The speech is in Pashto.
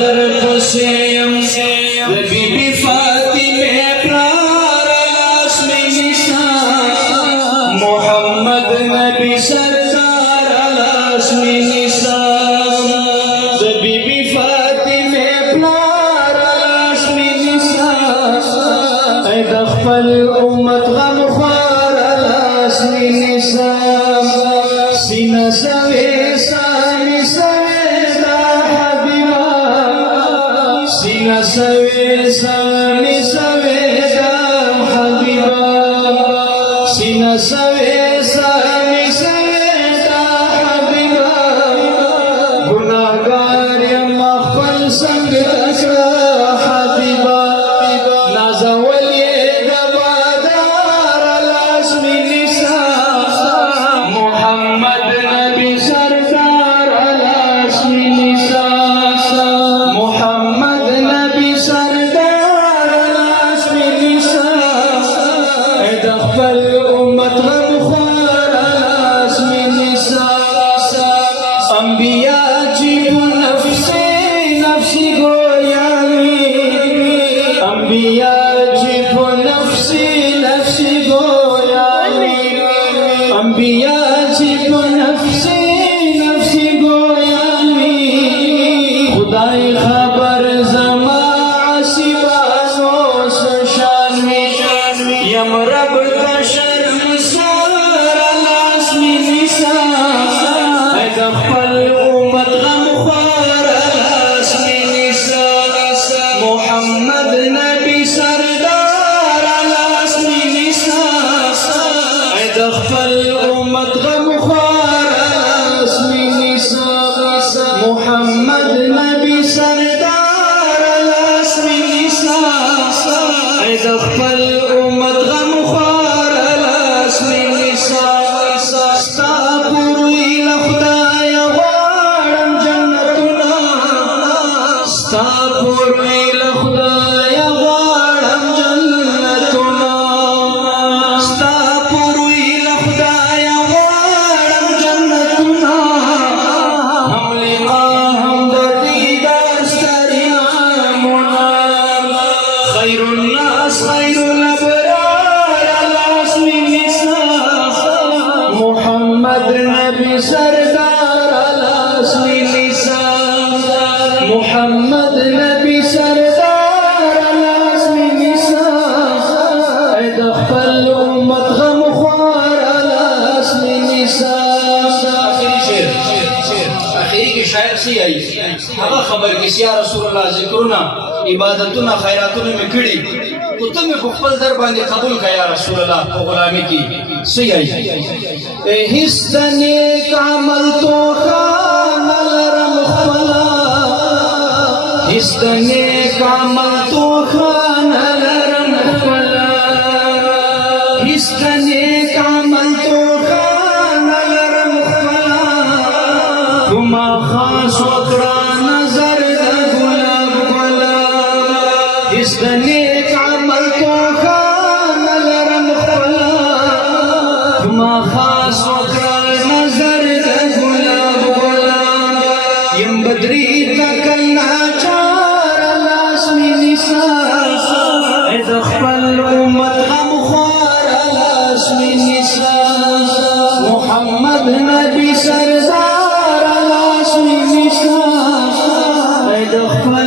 در پسیم بی بی فاطمه پلار لاس میں نثار محمد نبی سردار لاس میں نثار بی بی فاطمه پلار لاس میں نثار اے د خپل امت غم خوار لاس میں نثار سینہ سوے سانی سوے دا حبیبا سینہ سوے سانی سوے دا حبیبا سینہ سوے سانی سوے دا حبیبا گناہگار یم خپل سنگ اکڑا حبیبا نازولی د بادار لاس میں نثار محمد نبی سردار لاس میں نثار محمد نبی سردار لاس میں نثار اے د خپل امت غم خوار لاس میں نثار انبیاء جی په نفسی نفسی گویاوی انبیاء جی په نفسی نفسی گویاوی انبیاء جی په نفسی نفسی گویاوی خدای خبر زما عصیبانو سشانوی یم رب تشرم سار لاس میں نثار اے د خپل امت غم خوار لاس میں نثار محمد نبی سردار لاس میں نثار اے د خپل امت غم خوار لاس میں نثار محمد نبی سردار لاس میں نثار اے د خپل امت غم خوار لاس میں نثار ستا پوروی له خدایه غواړم جنتونه ستا پوروی له خدایه غواړم جنتونه ستا پوروی له خدایه غواړم جنتونه هم لقا هم د دیدار ستر انعامونه خیر الناس خیر الابرار لاس میں نثار محمد نبی سردار لاس میں نثار محمد نبی سردار لاس میں نثار اے د خپل امت غم خوار لاس میں نثار آخری شعر آخری کی شاعر سی آئی هغه خبر کسی یا رسول اللہ ذکرنا عبادتنا خیراتنا میں کڑی تو تم کو خپل در باندې قبول کا یا رسول اللہ کو غلامی کی سی آئی هیڅ د نیک عمل تو خان لرم خپلا هیڅ د نیک عمل تو خان لرم خپلا هیڅ د نیک عمل تو خان لرم خپلا تما خاص وکړه نظر د ګلاب ګلا هیڅ د نیک عمل تو خان لرم خپلا تما خاص وکړه نظر د ګلاب ګلا یم بدری تکل ناچار لاس میں نثار اے د خپل امت غم خوار لاس میں نثار محمد نبی سردار لاس میں نثار اے د خپل